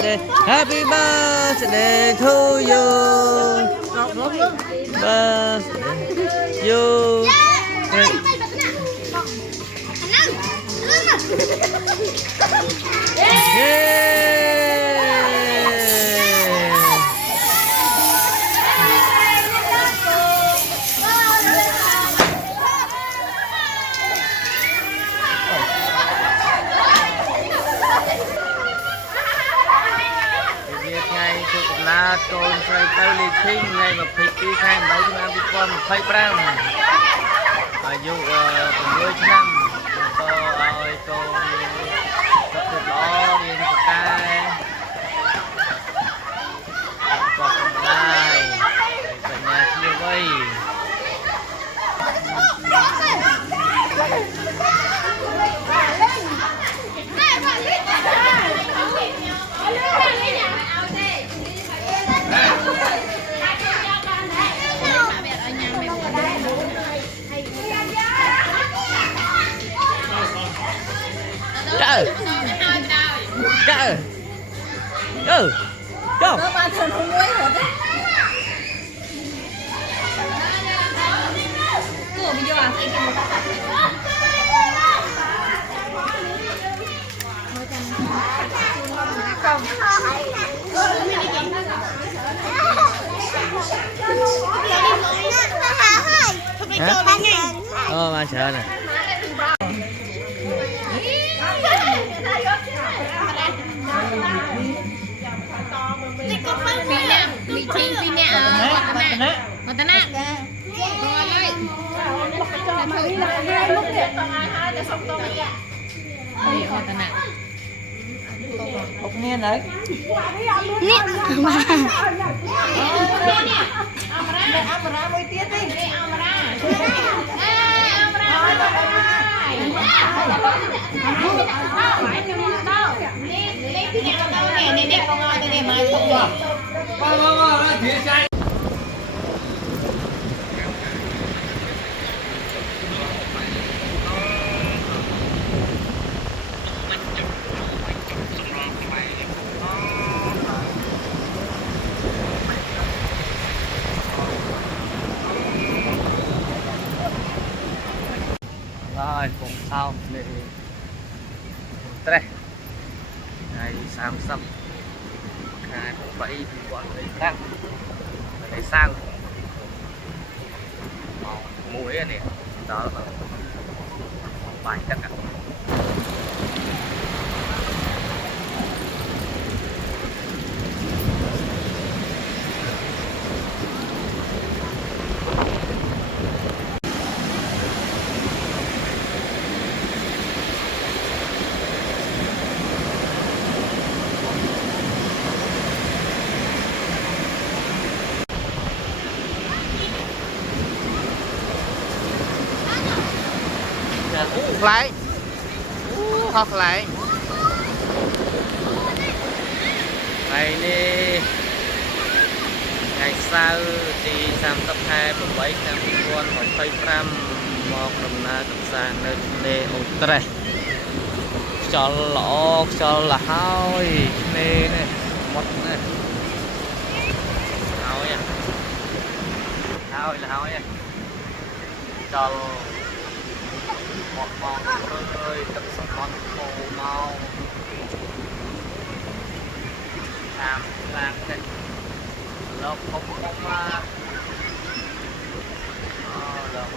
birthday, happy birthday to you. Birthday you. Ngày chụp lá con xoay tới ly khinh ngày mà phịch đi khai mấy chúng em đi qua một phây bram ở dụ cùng đôi năm to ơi con tập được đó đi một cái còn còn lại về nhà chia vây Cỡ cỡ ừ go mà sợ nè bị chi bị nè mà ta nè một nghe đấy nè rồi cùng sau để đây ngày 30 ngày 7 bọn lấy khác lấy sang mũi này đó là bài tất cả lại hoặc lại ngày đi ngày sau thì làm tập 2 7 năm con 25 một năm na tập sang nơi đây ổn đây cho lọ cho là hơi nè này mất này hơi à hơi là hơi à cho một con ơi tập sản con khô mau làm cái lộc không mà lộc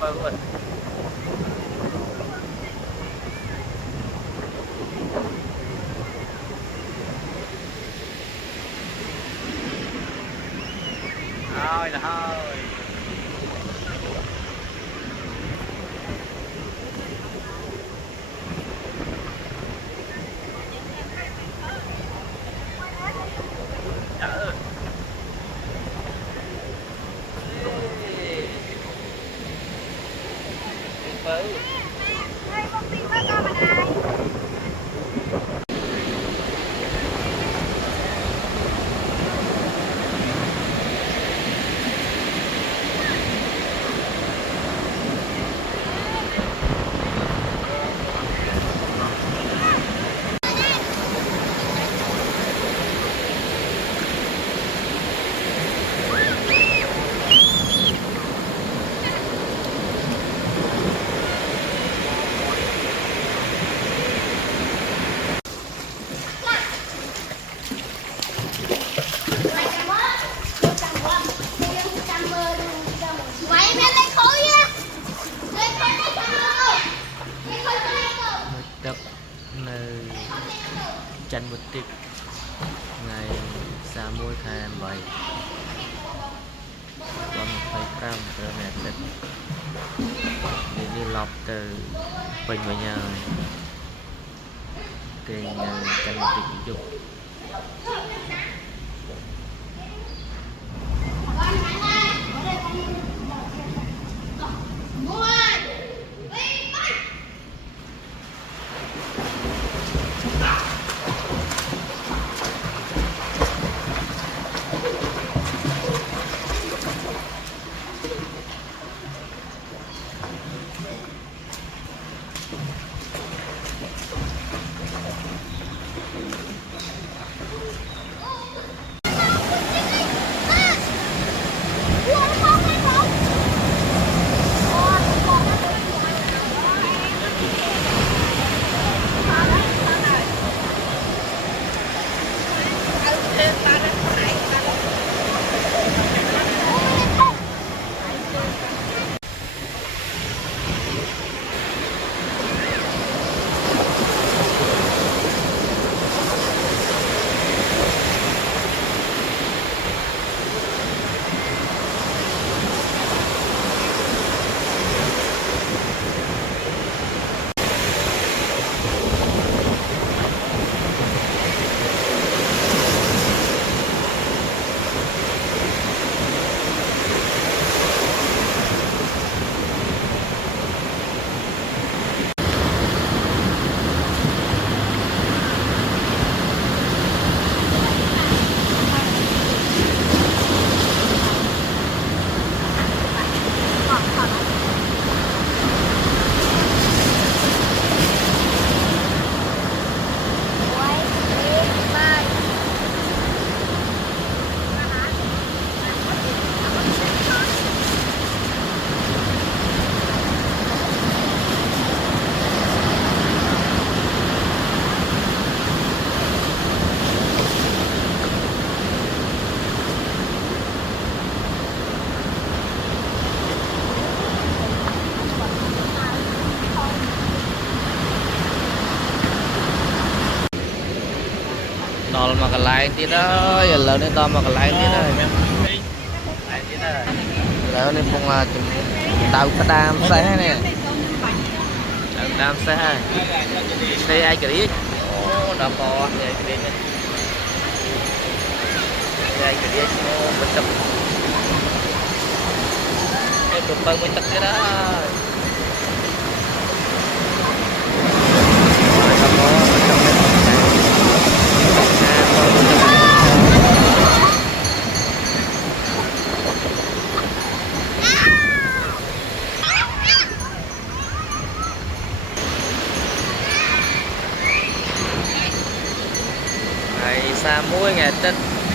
vâng thôi là thôi chăn một tịch ngày xa môi khai bảy có một phẩy trăm rồi mẹ tịch đi lọp từ bình vào nhà kênh chăn một tịch dục đòi mà cái lại tí đó giờ lớn nên đòi mà cái lại tí đó lớn nên không là tàu cái đam xe này đam xe đây ai cái đi đò bò này cái đi ai cái đi mình tập cái tụi băng mình tập cái đó ngày xa muối ngày tết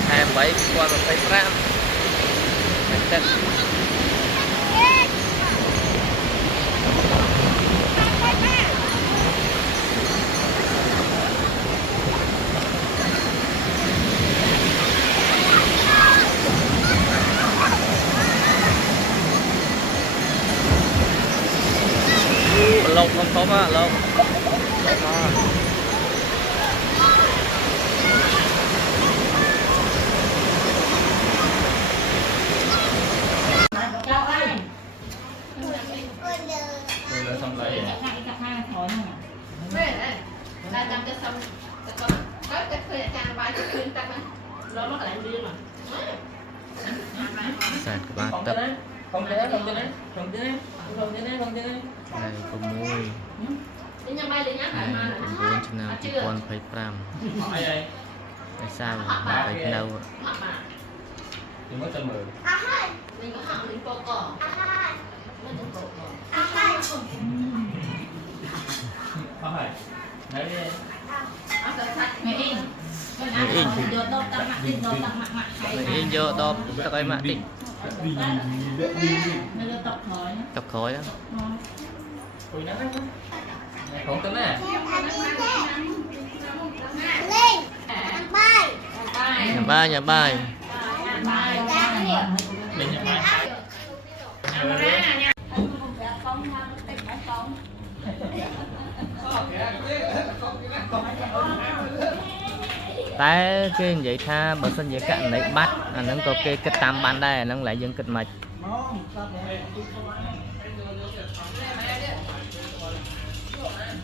27 qua 25 ngày tết lông không tốt á lông sàn các bạn tập này có muối bốn chừng nào chỉ còn phải pram tại sao mà phải đâu đừng có chân mượn mình có học mình có cỏ Ngày in vô đo tao coi mạng tỉnh tập khói đó không tính nè nhà bài តែគេនិយាយថាបើសិនជាករណីបាត់អាហ្នឹងក៏គេគិតតាមបានដែរអាហ្នឹងឡើយយើងគិតមិន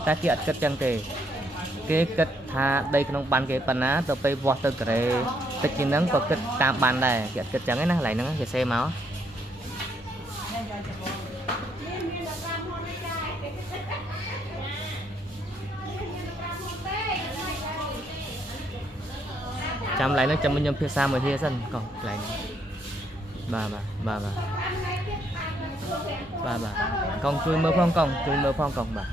តែគេអត់គិតចឹងទេគេគិតថាដីក្នុងបានគេប៉ុណ្ណាទៅពេលវាស់ទៅការ៉េតិចជាងហ្នឹងក៏គិតតាមបានដែរគេអត់គិតចឹងទេណាកន្លែងហ្នឹងគេសេមកចាំឡើងហ្នឹងចាំខ្ញុំភាសាមួយទៀតសិនកងកន្លែងហ្នឹងបាទកងជួយមើលផងកងជួយមើលផងកងបាទ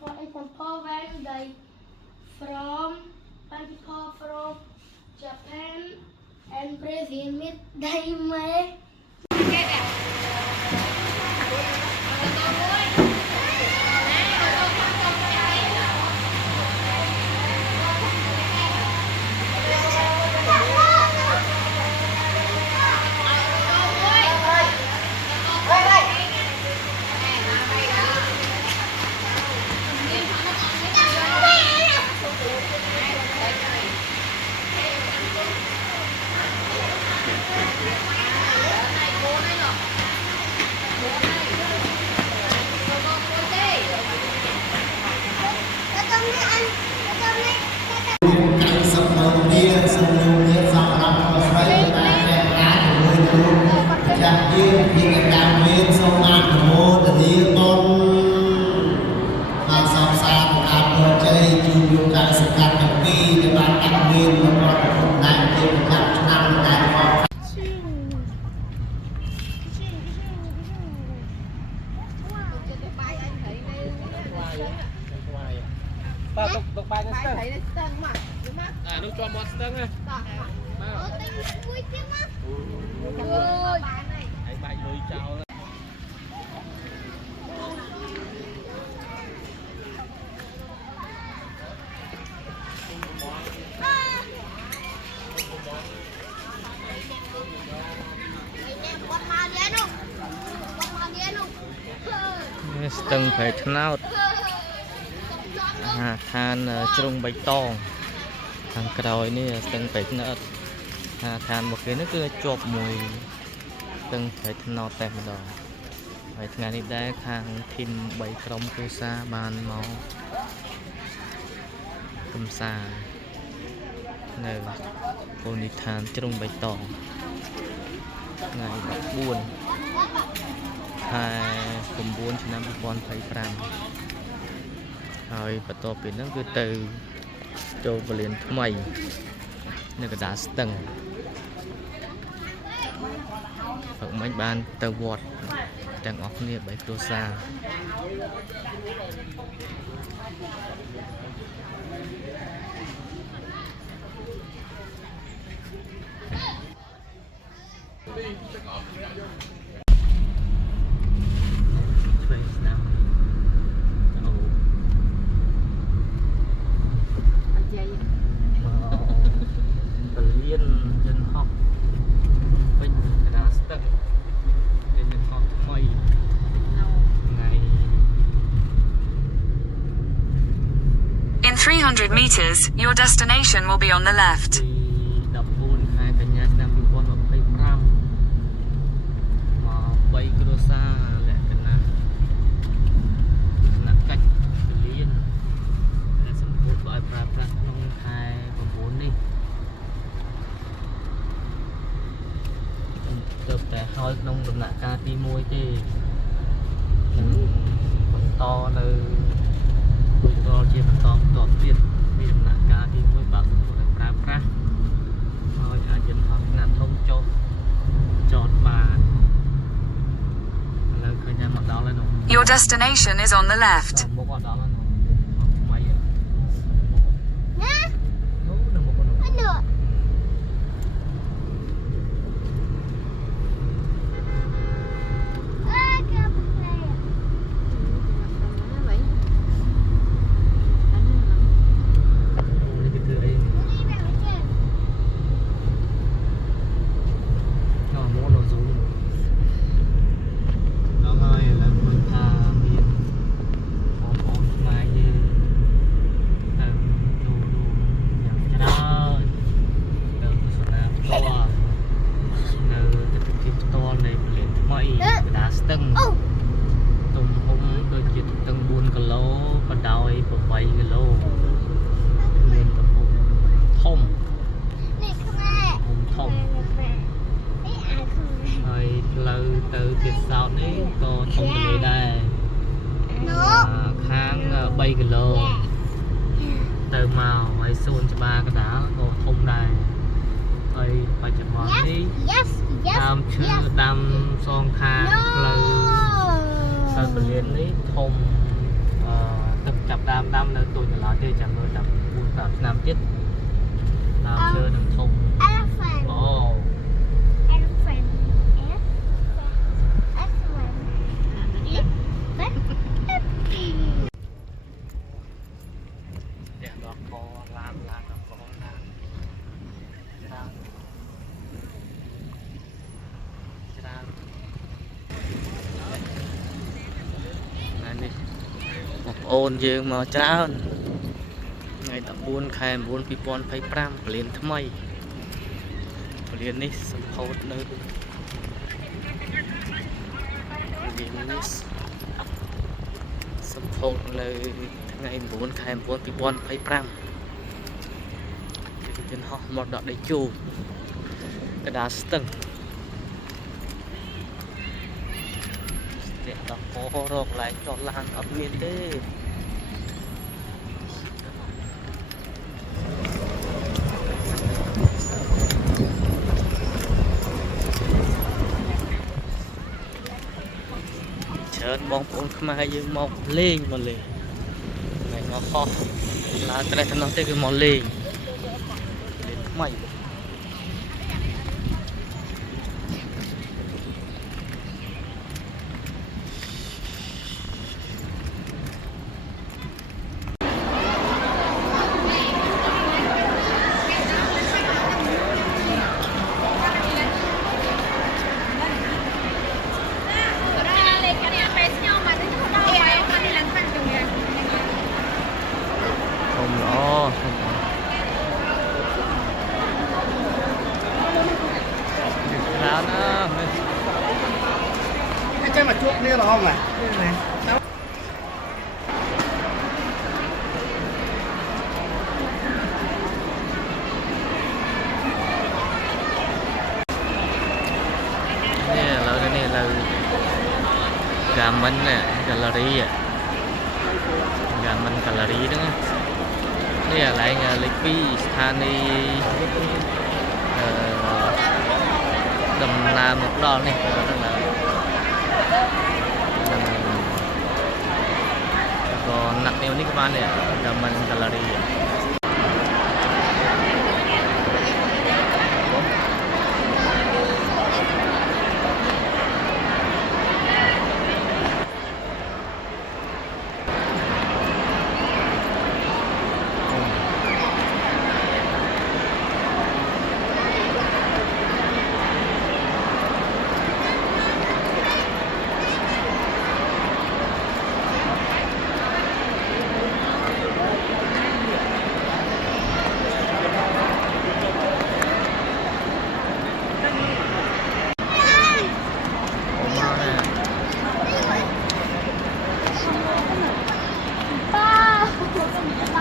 For example, when they from Japan and Brazil meet, they may. Tục bài nó sưng. À, nó cho một sưng á. Hãy bài lùi chào. Sưng phải nào. Than trung bạch to thằng còi này từng phải nữa than một cái nó cứ chộp mùi từng phải nó tèm đó phải ngày đi đây thang thìn bảy trong cô xa bàn máu cầm xa này cô đi than trung bạch to ngày buồn hai cùng buồn cho năm con phải làmហើយបន្ទាប់ពីហ្នឹងគឺទៅចូលពលានថ្មីនៅកណ្ដាលស្ទឹងព្រឹកមិញបានទៅវត្តទាំងអស់គ្នា3គ្រួសារIn 300 meters, your destination will be on the left. 14 ខែកញ្ញាឆ្នាំ2025មក3គ្រួសារលក្ខណៈកាច់ពលានដែលសម្ពោធឲ្យប្រើប្រាស់ក្នុងខែ9នេះទៅតែហើយក្នុងដំណាក់កាលទី1ទេនឹងបន្តនៅដូចរាល់ជាបន្តទៀតពីដំណាក់កាលទី1បើសម្ពោធឲ្យប្រើប្រាស់ហើយអាចយន្តហោះខ្នាតធំចតបាន Your destination is on the left. ហើយសួនច្បារកណ្ដាលក៏ធំដែរហើយបច្ចុប្បន្ននេះ Yes, yes. ដើមឈើដាំសងខាងផ្លូវសិល្បលៀននេះធំទឹកចាប់ដើមដាំនៅទូចកន្លងទេចាំមើលតាម4-5ឆ្នាំទៀតដើមឈើនឹងធំ Elephant. អូ Elephant. Elephant. เดี๋ยวดอกคอลามดอกคอลามอันนี้โอนยืมมาจ้าไงตะบุญแข่บุญปีปอนไฟปรามเปลี่ยนทำไมเปลี่ยนนี่สมโพธเลยเปลี่ยนนี่สมโพธเลยไงบุญแข่บุญปีปอนไฟปรามจนหอบหมดดอกได้จูกระดาษตึงเด็กดอกโพรกไหลจอดลานอับเมียนเด้เชิญมองปูนขึ้นมายืมมองเล่งมาเลยไงงอคอลาแต่ถนนเต้คือมองเล่งเล่นทำไมผมอ๋อแล้วนะ Cái chơi mà chuốc kia là không này. Đây này. นี่เราเนี่ยเรากามันเนี่ยแกลเลอรี่อ่ะกามันแกลเลอรี่đóนี่อะไรเงี้ยเล็กปี้สถานีดำน้ำmột đo này đó là còn nặng nhiều như các bạn này đầm mình gallery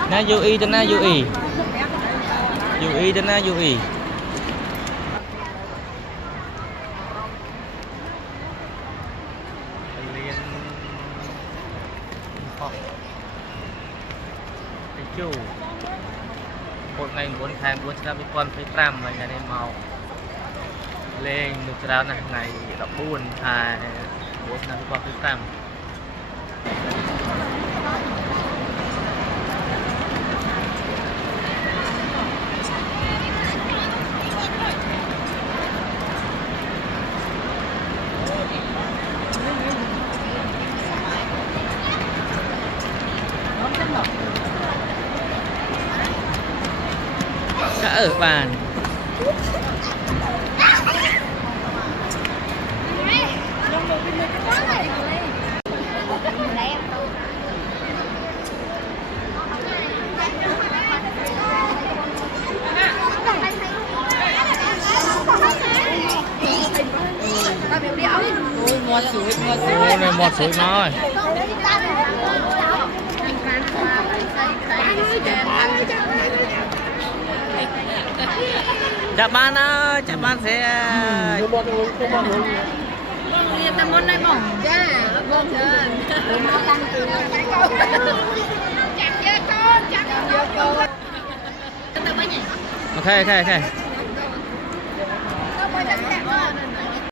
na UI tên na UI UI tên na UI liên họ cái chủ một ngày muốn hàng muốn ra với con phải tram mà nhà này màu lên được ra này ngày đọc buồn thà muốn ra với con phải tram đã ở bàn Ôi, này một sủi nói chào bạn ơi, chào bạn sẽ Lihat temen naik bong. Ya, bong jalan. Chặt với con, chặt với con. ok ok